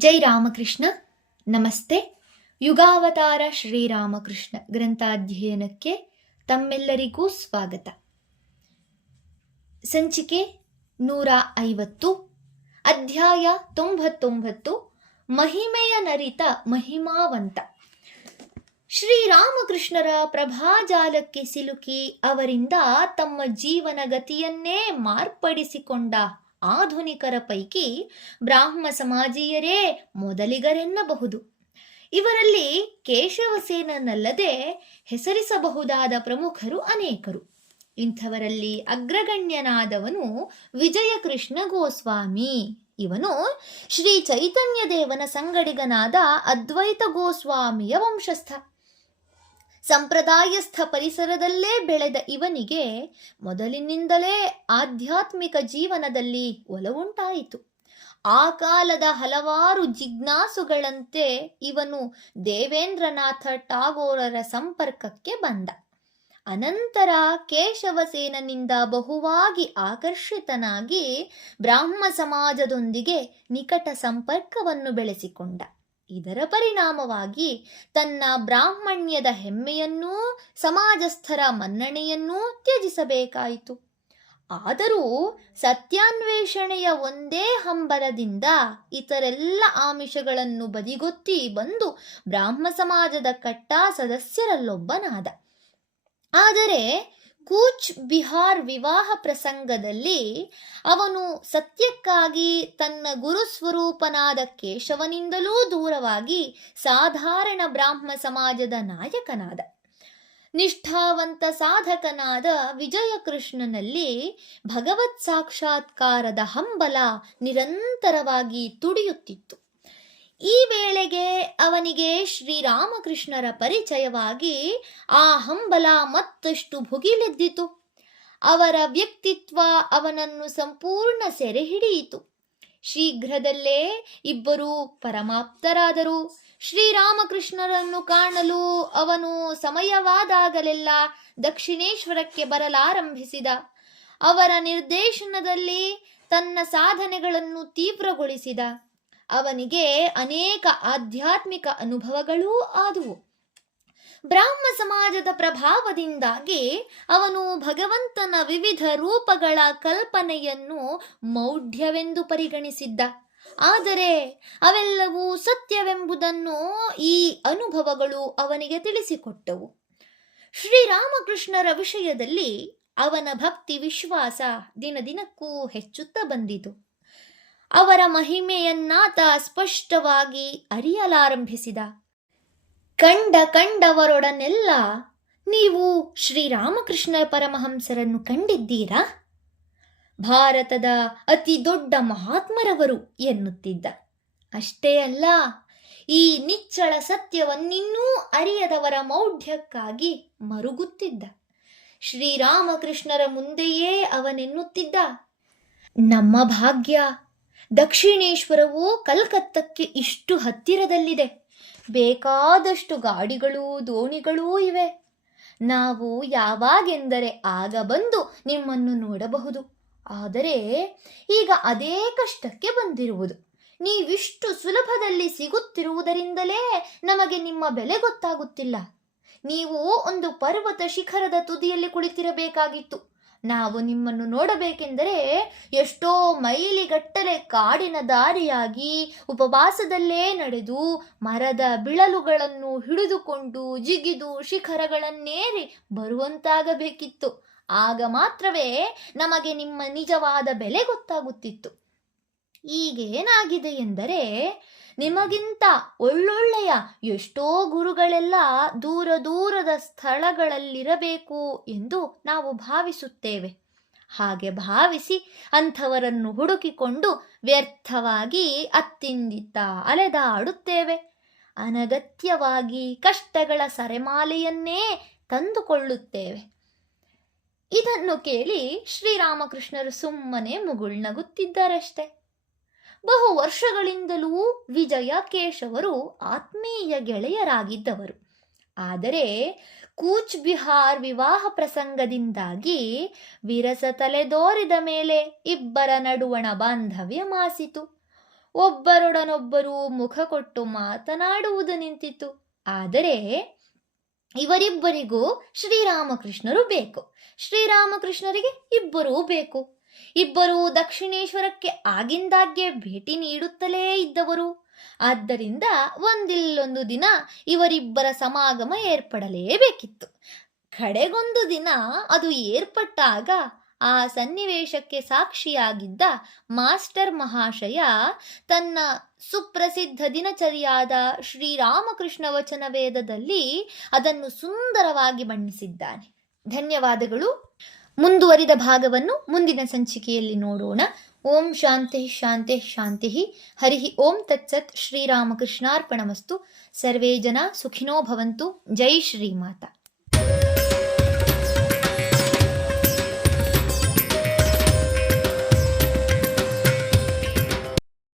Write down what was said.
ಜೈ ರಾಮಕೃಷ್ಣ. ನಮಸ್ತೆ. ಯುಗಾವತಾರ ಶ್ರೀರಾಮಕೃಷ್ಣ ಗ್ರಂಥಾಧ್ಯಯನಕ್ಕೆ ತಮ್ಮೆಲ್ಲರಿಗೂ ಸ್ವಾಗತ. ಸಂಚಿಕೆ 150, ಅಧ್ಯಾಯ 99, ಮಹಿಮೆಯ ನರಿತ ಮಹಿಮಾವಂತ. ಶ್ರೀರಾಮಕೃಷ್ಣರ ಪ್ರಭಾಜಾಲಕ್ಕೆ ಸಿಲುಕಿ ಅವರಿಂದ ತಮ್ಮ ಜೀವನ ಗತಿಯನ್ನೇ ಮಾರ್ಪಡಿಸಿಕೊಂಡ ಆಧುನಿಕರ ಪೈಕಿ ಬ್ರಾಹ್ಮ ಸಮಾಜೀಯರೇ ಮೊದಲಿಗರೆನ್ನಬಹುದು. ಇವರಲ್ಲಿ ಕೇಶವಸೇನನಲ್ಲದೆ ಹೆಸರಿಸಬಹುದಾದ ಪ್ರಮುಖರು ಅನೇಕರು. ಇಂಥವರಲ್ಲಿ ಅಗ್ರಗಣ್ಯನಾದವನು ವಿಜಯಕೃಷ್ಣ ಗೋಸ್ವಾಮಿ. ಇವನು ಶ್ರೀ ಚೈತನ್ಯ ದೇವನ ಸಂಗಡಿಗನಾದ ಅದ್ವೈತ ಗೋಸ್ವಾಮಿಯ ವಂಶಸ್ಥ. ಸಂಪ್ರದಾಯಸ್ಥ ಪರಿಸರದಲ್ಲೇ ಬೆಳೆದ ಇವನಿಗೆ ಮೊದಲಿನಿಂದಲೇ ಆಧ್ಯಾತ್ಮಿಕ ಜೀವನದಲ್ಲಿ ಒಲವುಂಟಾಯಿತು. ಆ ಕಾಲದ ಹಲವಾರು ಜಿಜ್ಞಾಸುಗಳಂತೆ ಇವನು ದೇವೇಂದ್ರನಾಥ ಟಾಗೋರರ ಸಂಪರ್ಕಕ್ಕೆ ಬಂದ. ಅನಂತರ ಕೇಶವಸೇನನಿಂದ ಬಹುವಾಗಿ ಆಕರ್ಷಿತನಾಗಿ ಬ್ರಾಹ್ಮ ಸಮಾಜದೊಂದಿಗೆ ನಿಕಟ ಸಂಪರ್ಕವನ್ನು ಬೆಳೆಸಿಕೊಂಡ. ಇದರ ಪರಿಣಾಮವಾಗಿ ತನ್ನ ಬ್ರಾಹ್ಮಣ್ಯದ ಹೆಮ್ಮೆಯನ್ನೂ ಸಮಾಜಸ್ಥರ ಮನ್ನಣೆಯನ್ನೂ ತ್ಯಜಿಸಬೇಕಾಯಿತು. ಆದರೂ ಸತ್ಯಾನ್ವೇಷಣೆಯ ಒಂದೇ ಹಂಬಲದಿಂದ ಇತರೆಲ್ಲ ಆಮಿಷಗಳನ್ನು ಬದಿಗೊತ್ತಿ ಬಂದು ಬ್ರಾಹ್ಮ ಸಮಾಜದ ಕಟ್ಟಾ ಸದಸ್ಯರಲ್ಲೊಬ್ಬನಾದ. ಆದರೆ ಕೂಚ್ ಬಿಹಾರ್ ವಿವಾಹ ಪ್ರಸಂಗದಲ್ಲಿ ಅವನು ಸತ್ಯಕ್ಕಾಗಿ ತನ್ನ ಗುರುಸ್ವರೂಪನಾದ ಕೇಶವನಿಂದಲೂ ದೂರವಾಗಿ ಸಾಧಾರಣ ಬ್ರಾಹ್ಮ ಸಮಾಜದ ನಾಯಕನಾದ. ನಿಷ್ಠಾವಂತ ಸಾಧಕನಾದ ವಿಜಯಕೃಷ್ಣನಲ್ಲಿ ಭಗವತ್ ಸಾಕ್ಷಾತ್ಕಾರದ ಹಂಬಲ ನಿರಂತರವಾಗಿ ತುಡಿಯುತ್ತಿತ್ತು. ಈ ವೇಳೆಗೆ ಅವನಿಗೆ ಶ್ರೀರಾಮಕೃಷ್ಣರ ಪರಿಚಯವಾಗಿ ಆ ಹಂಬಲ ಮತ್ತಷ್ಟು ಭುಗಿಲೆದ್ದಿತು. ಅವರ ವ್ಯಕ್ತಿತ್ವ ಅವನನ್ನು ಸಂಪೂರ್ಣ ಸೆರೆ ಹಿಡಿಯಿತು. ಶೀಘ್ರದಲ್ಲೇ ಇಬ್ಬರೂ ಪರಮಾಪ್ತರಾದರು. ಶ್ರೀರಾಮಕೃಷ್ಣರನ್ನು ಕಾಣಲು ಅವನು ಸಮಯವಾದಾಗಲೆಲ್ಲ ದಕ್ಷಿಣೇಶ್ವರಕ್ಕೆ ಬರಲಾರಂಭಿಸಿದ. ಅವರ ನಿರ್ದೇಶನದಲ್ಲಿ ತನ್ನ ಸಾಧನೆಗಳನ್ನು ತೀವ್ರಗೊಳಿಸಿದ. ಅವನಿಗೆ ಅನೇಕ ಆಧ್ಯಾತ್ಮಿಕ ಅನುಭವಗಳೂ ಆದುವು. ಬ್ರಾಹ್ಮ ಸಮಾಜದ ಪ್ರಭಾವದಿಂದಾಗಿ ಅವನು ಭಗವಂತನ ವಿವಿಧ ರೂಪಗಳ ಕಲ್ಪನೆಯನ್ನು ಮೌಢ್ಯವೆಂದು ಪರಿಗಣಿಸಿದ್ದ. ಆದರೆ ಅವೆಲ್ಲವೂ ಸತ್ಯವೆಂಬುದನ್ನು ಈ ಅನುಭವಗಳು ಅವನಿಗೆ ತಿಳಿಸಿಕೊಟ್ಟವು. ಶ್ರೀರಾಮಕೃಷ್ಣರ ವಿಷಯದಲ್ಲಿ ಅವನ ಭಕ್ತಿ ವಿಶ್ವಾಸ ದಿನದಿನಕ್ಕೂ ಹೆಚ್ಚುತ್ತಾ ಬಂದಿತು. ಅವರ ಮಹಿಮೆಯನ್ನಾತ ಸ್ಪಷ್ಟವಾಗಿ ಅರಿಯಲಾರಂಭಿಸಿದ. ಕಂಡವರೊಡನೆಲ್ಲ ನೀವು ಶ್ರೀರಾಮಕೃಷ್ಣ ಪರಮಹಂಸರನ್ನು ಕಂಡಿದ್ದೀರಾ? ಭಾರತದ ಅತಿ ದೊಡ್ಡ ಮಹಾತ್ಮರವರು ಎನ್ನುತ್ತಿದ್ದ. ಅಷ್ಟೇ ಅಲ್ಲ, ಈ ನಿಚ್ಚಳ ಸತ್ಯವನ್ನಿನ್ನೂ ಅರಿಯದವರ ಮೌಢ್ಯಕ್ಕಾಗಿ ಮರುಗುತ್ತಿದ್ದ. ಶ್ರೀರಾಮಕೃಷ್ಣರ ಮುಂದೆಯೇ ಅವನೆನ್ನುತ್ತಿದ್ದ, ನಮ್ಮ ಭಾಗ್ಯ, ದಕ್ಷಿಣೇಶ್ವರವು ಕಲ್ಕತ್ತಕ್ಕೆ ಇಷ್ಟು ಹತ್ತಿರದಲ್ಲಿದೆ. ಬೇಕಾದಷ್ಟು ಗಾಡಿಗಳೂ ದೋಣಿಗಳೂ ಇವೆ. ನಾವು ಯಾವಾಗೆಂದರೆ ಆಗ ಬಂದು ನಿಮ್ಮನ್ನು ನೋಡಬಹುದು. ಆದರೆ ಈಗ ಅದೇ ಕಷ್ಟಕ್ಕೆ ಬಂದಿರುವುದು. ನೀವಿಷ್ಟು ಸುಲಭದಲ್ಲಿ ಸಿಗುತ್ತಿರುವುದರಿಂದಲೇ ನಮಗೆ ನಿಮ್ಮ ಬೆಲೆ ಗೊತ್ತಾಗುತ್ತಿಲ್ಲ. ನೀವು ಒಂದು ಪರ್ವತ ಶಿಖರದ ತುದಿಯಲ್ಲಿ ಕುಳಿತಿರಬೇಕಾಗಿತ್ತು. ನಾವು ನಿಮ್ಮನ್ನು ನೋಡಬೇಕೆಂದರೆ ಎಷ್ಟೋ ಮೈಲಿಗಟ್ಟಲೆ ಕಾಡಿನ ದಾರಿಯಾಗಿ ಉಪವಾಸದಲ್ಲೇ ನಡೆದು ಮರದ ಬಿಳಲುಗಳನ್ನು ಹಿಡಿದುಕೊಂಡು ಜಿಗಿದು ಶಿಖರಗಳನ್ನೇರಿ ಬರುವಂತಾಗಬೇಕಿತ್ತು. ಆಗ ಮಾತ್ರವೇ ನಮಗೆ ನಿಮ್ಮ ನಿಜವಾದ ಬೆಲೆ ಗೊತ್ತಾಗುತ್ತಿತ್ತು. ಈಗೇನಾಗಿದೆ ಎಂದರೆ, ನಿಮಗಿಂತ ಒಳ್ಳೊಳ್ಳೆಯ ಎಷ್ಟೋ ಗುರುಗಳೆಲ್ಲ ದೂರದ ಸ್ಥಳಗಳಲ್ಲಿರಬೇಕು ಎಂದು ನಾವು ಭಾವಿಸುತ್ತೇವೆ. ಹಾಗೆ ಭಾವಿಸಿ ಅಂಥವರನ್ನು ಹುಡುಕಿಕೊಂಡು ವ್ಯರ್ಥವಾಗಿ ಅತ್ತಿಂದಿತ್ತ ಅಲೆದಾಡುತ್ತೇವೆ. ಅನಗತ್ಯವಾಗಿ ಕಷ್ಟಗಳ ಸರೆಮಾಲೆಯನ್ನೇ ತಂದುಕೊಳ್ಳುತ್ತೇವೆ. ಇದನ್ನು ಕೇಳಿ ಶ್ರೀರಾಮಕೃಷ್ಣರು ಸುಮ್ಮನೆ ಮುಗುಳ್ನಗುತ್ತಿದ್ದರಷ್ಟೆ. ಬಹು ವರ್ಷಗಳಿಂದಲೂ ವಿಜಯ ಕೇಶವರು ಆತ್ಮೀಯ ಗೆಳೆಯರಾಗಿದ್ದವರು. ಆದರೆ ಕೂಚ್ ಬಿಹಾರ್ ವಿವಾಹ ಪ್ರಸಂಗದಿಂದಾಗಿ ವಿರಸ ತಲೆದೋರಿದ ಮೇಲೆ ಇಬ್ಬರ ನಡುವಣ ಬಾಂಧವ್ಯ ಮಾಸಿತು. ಒಬ್ಬರೊಡನೊಬ್ಬರು ಮುಖ ಕೊಟ್ಟು ಮಾತನಾಡುವುದು ನಿಂತಿತು. ಆದರೆ ಇವರಿಬ್ಬರಿಗೂ ಶ್ರೀರಾಮಕೃಷ್ಣರು ಬೇಕು, ಶ್ರೀರಾಮಕೃಷ್ಣರಿಗೆ ಇಬ್ಬರೂ ಬೇಕು. ಇಬ್ಬರೂ ದಕ್ಷಿಣೇಶ್ವರಕ್ಕೆ ಆಗಿಂದಾಗ್ಗೆ ಭೇಟಿ ನೀಡುತ್ತಲೇ ಇದ್ದವರು. ಆದ್ದರಿಂದ ಒಂದಿಲ್ಲೊಂದು ದಿನ ಇವರಿಬ್ಬರ ಸಮಾಗಮ ಏರ್ಪಡಲೇಬೇಕಿತ್ತು. ಕಡೆಗೊಂದು ದಿನ ಅದು ಏರ್ಪಟ್ಟಾಗ ಆ ಸನ್ನಿವೇಶಕ್ಕೆ ಸಾಕ್ಷಿಯಾಗಿದ್ದ ಮಾಸ್ಟರ್ ಮಹಾಶಯ ತನ್ನ ಸುಪ್ರಸಿದ್ಧ ದಿನಚರಿಯಾದ ಶ್ರೀರಾಮಕೃಷ್ಣ ವಚನ ವೇದದಲ್ಲಿ ಅದನ್ನು ಸುಂದರವಾಗಿ ಬಣ್ಣಿಸಿದ್ದಾನೆ. ಧನ್ಯವಾದಗಳು. ಮುಂದುವರಿದ ಭಾಗವನ್ನು ಮುಂದಿನ ಸಂಚಿಕೆಯಲ್ಲಿ ನೋಡೋಣ. ಓಂ ಶಾಂತಿ ಶಾಂತಿ ಶಾಂತಿ. ಹರಿ ಓಂ ತತ್ಸತ್. ಶ್ರೀರಾಮಕೃಷ್ಣಾರ್ಪಣಮಸ್ತು. ಸರ್ವೇ ಜನ ಸುಖಿನೋ ಭವಂತು. ಜೈ ಶ್ರೀಮಾತಾ.